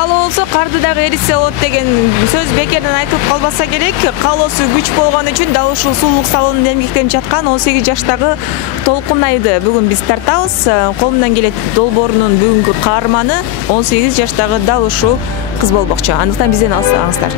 каалоо болсо карды дагы эрисе болот деген сөз бекерден айтылып калбаса керек. Каалоосу күч болгон үчүн дал ушул сулуулук салонунда эмгектенип жаткан 18 жаштагы Толкунайды бүгүн биз тартабыз. Колунан келет долбоорунун бүгүнкү каарманы 18 жаштагы дал ушул кыз болмокчу. Андыктан бизден алыстабаңыздар.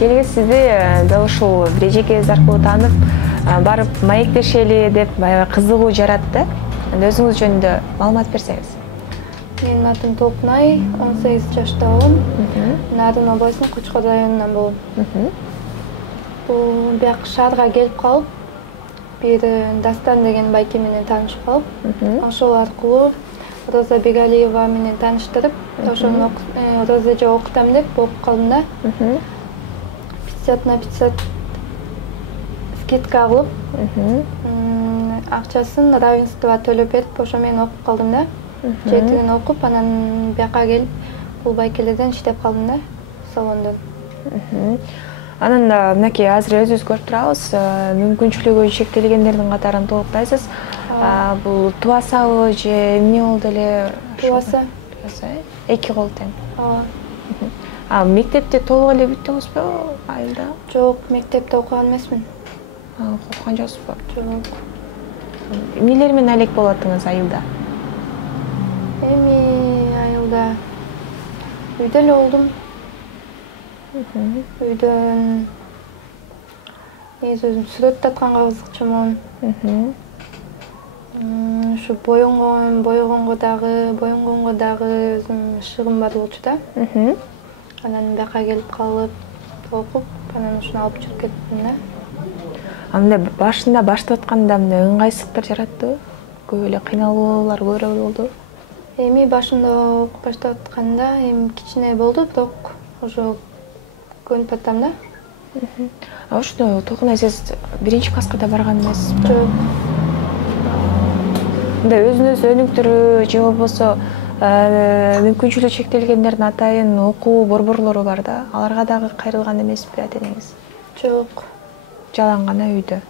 Келге сизди дал ушул Брежекебиз аркылуу таанып, барып маектешели деп кызыгуу жаратты. Өзүңүз жөнүндө маалымат берсеңиз. Менин атым Толкунай, 18 жаштамын. Нарын областынын Кочкор районунан болом. Бул бияк шаарга келип калып, бир Дастан деген байке менен таанышып калып, ошол аркылуу Роза Бегалиева менен тааныштырып, ошону Роза же окутам деп окуп калдым да. 50 на 50 скидка алып, акчасын равенство төлөп берип, ошо менен окуп калдым да. 7 күн окуп, анан бияка келип, бул байкелерден иштеп калдым да, салондо. Анан мынакей азыр өзүбүз көрүп турабыз, мүмкүнчүлүгү чектелгендердин катарын толуктайсыз. Бул тубасабы же эмне болду эле? Тубаса. Эки кол тең. Мектепте толук эле бүттүңүзбү айылда? Жок, мектепте окуган эмесмин. Окуган жоксузбу? Жок. Эмнелер менен алек болотуңуз айылда? Эми айылда үйдө эле болдум. Үйдөн өзүм сүрөт татканга кызыкчумун. Ушу боёгонго дагы өзүм шыгым бар болчу да. Анан бияка келип калып, окуп, анан ушуну алып жүрүп кеттим да. Анда башында баштап атканда эмне ыңгайсыздыктар жараттыбы? Көп эле кыйналуулар көбүрөөк болду. Эми башында окуп баштап атканда эми кичине болду, бирок ошо көнүп атам да. Ошондо Толкунай сиз биринчи класска да барган эмессизби? Жок. Мындай өзүнүз өнүктүрүү же болбосо мүмкүнчүлүгү чектелгендердин атайын окуу борборлору бар да. Аларга дагы кайрылган эмеспи ата-энеңиз? Жок. Жалаң гана үйдө.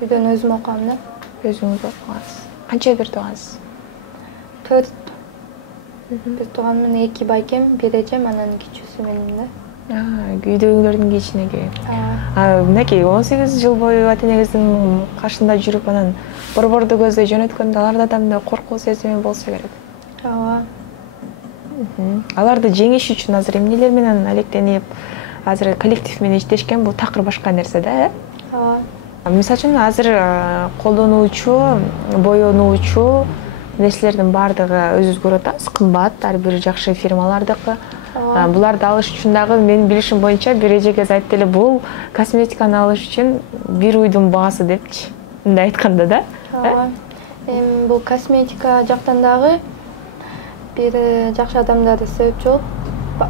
Үйдөн өзүм окугам да. Өзүңүз окугансыз. Канча бир туугансыз? 4. Бир тууганмын, 2 байкем, 1 эжем, анан кичүүсү менин да. Үйдөгүлөрдүн кичинеги. Мынакей 18 жыл бою ата-энеңиздин каршында жүрүп, анан борборду көздөй жөнөткөндө аларда да мындай коркуу сезими болсо керек. Ооба. Аларды жеңиш үчүн азыр эмнелер менен алектенип, азыр коллектив менен иштешкен, бул такыр башка нерсе да, э? Ооба. Мисалы үчүн азыр колдонуучу, боёнуучу нерселердин баардыгы өзүбүз көрүп атабыз, кымбат, ар бир жакшы фирмалардыкы. Буларды алыш үчүн дагы менин билишим боюнча бир эжеге айтты эле, бул косметиканы алыш үчүн бир уйдун баасы депчи. Мындай айтканда да. Ооба. Эми бул косметика жактан дагы бир жакшы адамдарды себепчи болуп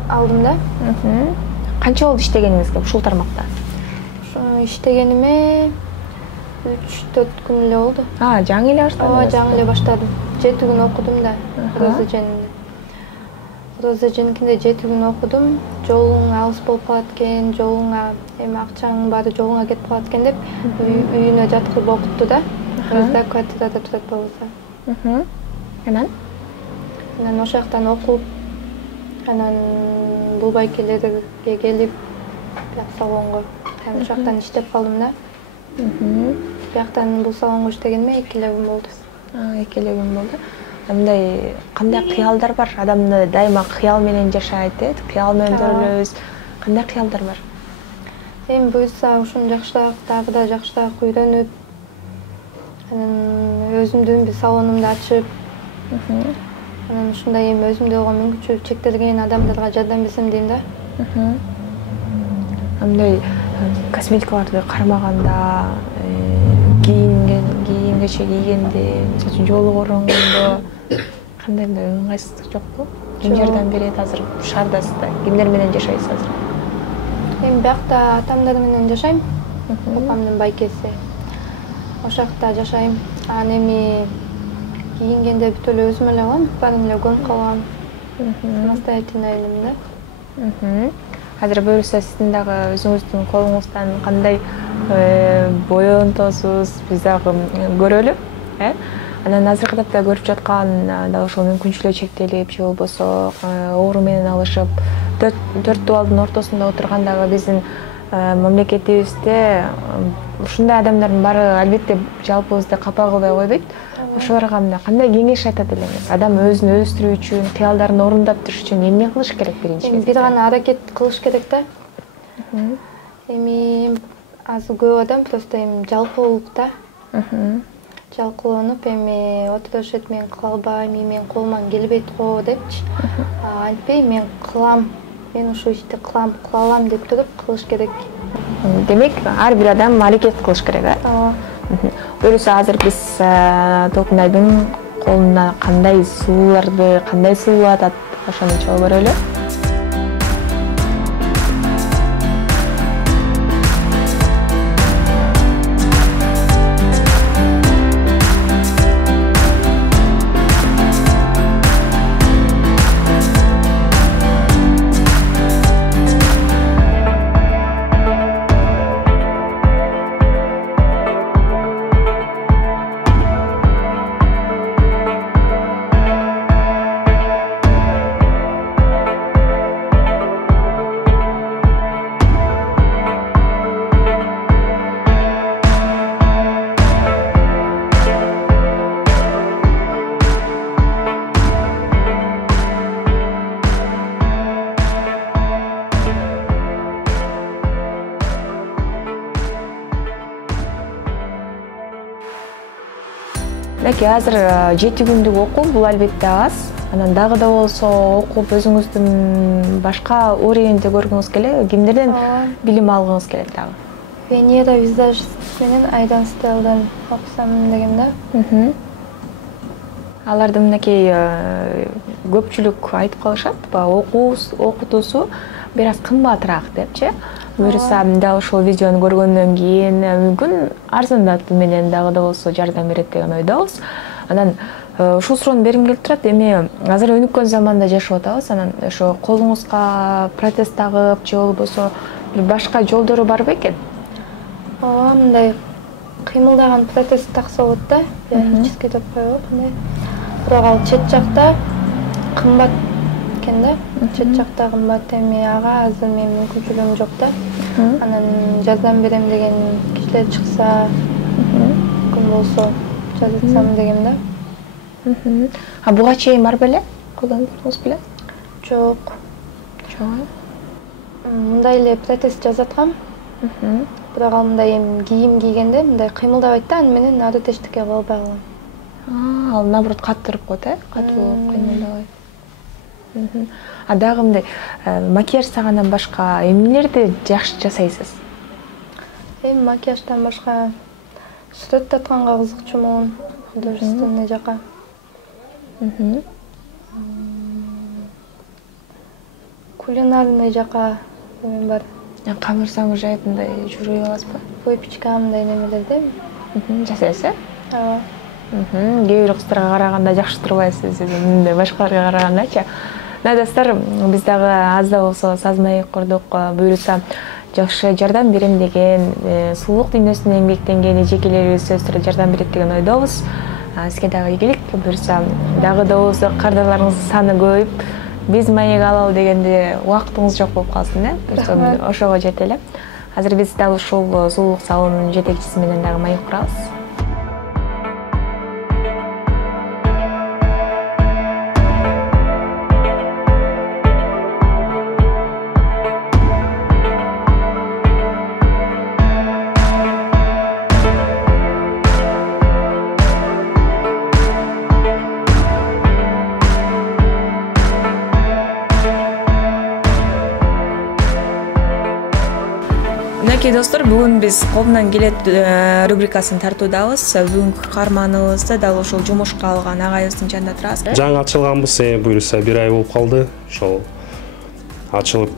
алдым да. Канча болду иштегениңизге ушул тармакта? Иштегениме 3-4 күн эле болду. Жаңы эле баштадыңыз? Ооба, жаңы эле баштадым. 7 күн окудум да. Роза эженикинде 7 күн окудум. Жолуң алыс болуп калат экен, жолуңа эми акчаңдын баары жолуңа кетип калат экен деп үйүнө жаткырып окутту да. Өзү да квартирада турат болбосо. Анан ошол жактан окуп, анан бул байкелерге келип, бияк салонго, ошол жактан иштеп калдым да. Бияктан бул салонго иштегениме 2 эле күн болду. 2 эле күн болду. Мындай кандай кыялдар бар? Адамды дайыма кыял менен жашайт, кыял менен төрөлөбүз. Кандай кыялдар бар? Эми буюрса ушуну жакшыраак дагы да жакшыраак үйрөнүп, анан өзүмдүн бир салонумду ачып, анан ушундай эми өзүмдө мүмкүнчүлүгү чектелген адамдарга жардам берсем дейм да. Андай косметикаларды кармаганда, кийим-кечек кийгенде, мисалы үчүн жолу оронгондо кандай мындай ыңгайсыздык жокпу? Ким жардам берет азыр шаардасыздар? Кимдер менен жашайсыз азыр? Эми биякта атамдар менен жашайм. Апамдын байкеси. Ошол жакта жашайм. Анан эми кийингенде бүт эле өзүм эле кылам, баарын эле көнүп калгам. Самостоятельно элем да. Азыр буюрса сиздин дагы өзүңүздүн колуңуздан кандай боёнтосуз, биз дагы көрөлү, Анан азыркы тапта көрүп жаткан дал ошол мүмкүнчүлүгү чектелип, же болбосо оору менен алышып, төрт дубалдын ортосунда отургандагы биздин мамлекетибизде ушундай адамдардын баары албетте жалпыбызды капа кылбай койбойт. Ошолорго кандай кеңеш айтат элеңиз? Адам өзүн өстүрүү үчүн, кыялдарын орундап туруш үчүн эмне кылыш керек биринчи кезде? Бир гана аракет кылыш керек да. Эми азыр көп адам просто эми жалкоолук да. Жалкоолонуп эми отурушат, мен кыла албайм, менин колуман келбейт го депчи. Антпей мен кылам, мен ушул ишти кыла алам деп туруп кылыш керек. Демек, ар бир адам аракет кылыш керек, Ооба. Буюрса азыр биз Толкунайдын колуна кандай сулууларды, кандай сулуу атат, ошону чогуу көрөлү. Деки азыр 7 күндүк окуу бул албетте аз. Анан дагы да болсо окуп өзүңүздүн башка уровеньде көргүңүз келеби? Кимдерден билим алгыңыз келет дагы? Венера визажист менен Айдан Стелден окусам дегем да. Алардын мынакей көпчүлүк айтып калышат, окутуусу бир аз кымбатыраак депчи. Буюрса дал ошол видеону көргөндөн кийин мүмкүн арзандатуу менен дагы да болсо жардам берет деген ойдобуз. Анан ушул суроону бергим келип турат. Эми азыр өнүккөн заманда жашап атабыз. Анан ошо колуңузга протез тагып же болбосо башка жолдору бар бекен? Ооба, мындай кыймылдаган протез такса болот да. Бионический деп коебу, кандай. Бирок ал чет жакта кымбат экен да. Чет жакта кымбат, эми ага азыр менин мүмкүнчүлүгүм жок да. Анан жардам берем деген кишилер чыкса, мүмкүн болсо жазатсам дегем да. Буга чейин бар беле? Колдондуңуз беле? Жок. Мындай эле протез жасаткам. Бирок ал мындай эми кийим кийгенде мындай кыймылдабайт да, аны менен ары тештикке ала албай калам. Ал наоборот каттырып коет, катуу болуп кыймылдабайт. Дагы мындай макияж сагандан башка эмнелерди жакшы жасайсыз? Эми макияждан башка сүрөттатканга кызыкчумун, художественный жака. Кулинарный жака бар. Камырсаңыз жайып мындай жүрүп аласызбы? Выпечка мындай немелерди жасайсыз? Ооба. Кээ бир кыздарга караганда жакшы турбайсыз, мындай башкаларга карагандачы. Достор, биз дагы аз да болсо саз маек курдук. Буюрса жакшы жардам берем деген, сулуулук дүйнөсүндө эмгектенген эжекелерибиз өздөрү жардам берет деген ойдобуз. Сизге дагы ийгилик. Буюрса дагы да болсо кардарларыңыздын саны көбөйүп, биз маек алалы дегенде убактыңыз жок болуп калсын, Буюрса ошого жете эле. Азыр биз дал ушул сулуулук салонунун жетекчиси менен дагы маек курабыз. Мінекей достор, бүгін біз қолынан келет рубрикасын тартуудабыз. Бүгінгі каарманыбызды дал ошол жумушка алган агайыбыздын жанында турабыз. Жаңы ачылганбыз, буюрса 1 ай болуп калды. Ошол ачылып,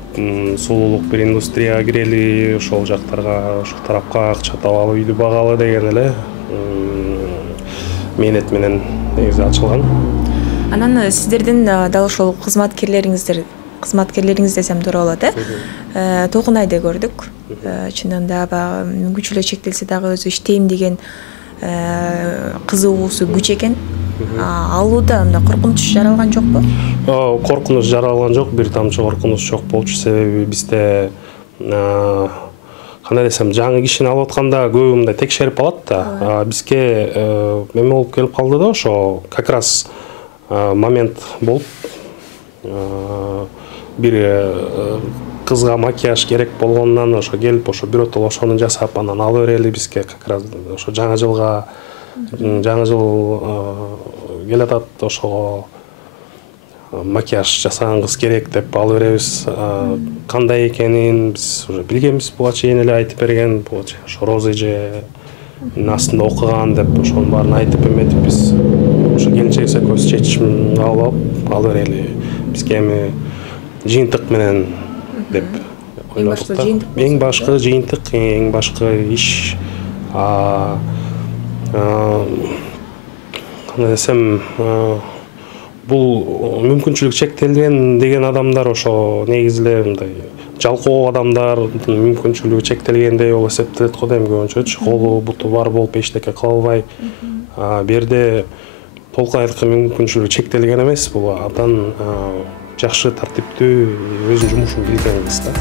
сулуулук бир индустрияга кирели, ошол жактарга, ошол тарапка акча табалы, үйдү багалы деген эле мээнет менен негизи ачылган. Анан сиздердин дал ошол кызматкерлериңиз десем туура болот, Толкунайды көрдүк. Чынында мүмкүнчүлүгү чектелсе дагы өзү иштейм деген кызыгуусу күч экен. Алууда мындай коркунуч жаралган жокпу? Коркунуч жаралган жок, бир тамчы коркунуч жок болчу. Себеби бизде кандай десем, жаңы кишини алып атканда көбү мындай текшерип алат да. Бизге эме болуп келип калды да, ошо как раз момент болуп бир кызга макияж керек болгондон ошо келип ошо биротоло ошону жасап анан ала берели бизге как раз ошо жаңы жыл келатат, ошого макияж жасаган кыз керек деп ала беребиз. Кандай экенин биз уже билгенбиз, буга чейин эле айтып берген, ошо Розы же астында окуган деп ошонун баарын айтып эметип биз ошо келинчек экөөбүз чечим кабыл алып ала берели. Бизге эми жыйынтык менен деп ойлодук да. Эң башкы жыйынтык, эң башкы иш. Кандай десем, бул мүмкүнчүлүк чектелген деген адамдар ошо негизи эле мындай жалкоо адамдардын мүмкүнчүлүгү чектелгендей болуп эсептелет го дейм көбүнчөчү. Колу буту бар болуп эчтеке кыла албай. Бу жерде Толкунайдыкы мүмкүнчүлүгү чектелген эмес, бул абдан жакшы, тартиптүү, өзүнүн жумушун билген кыз да.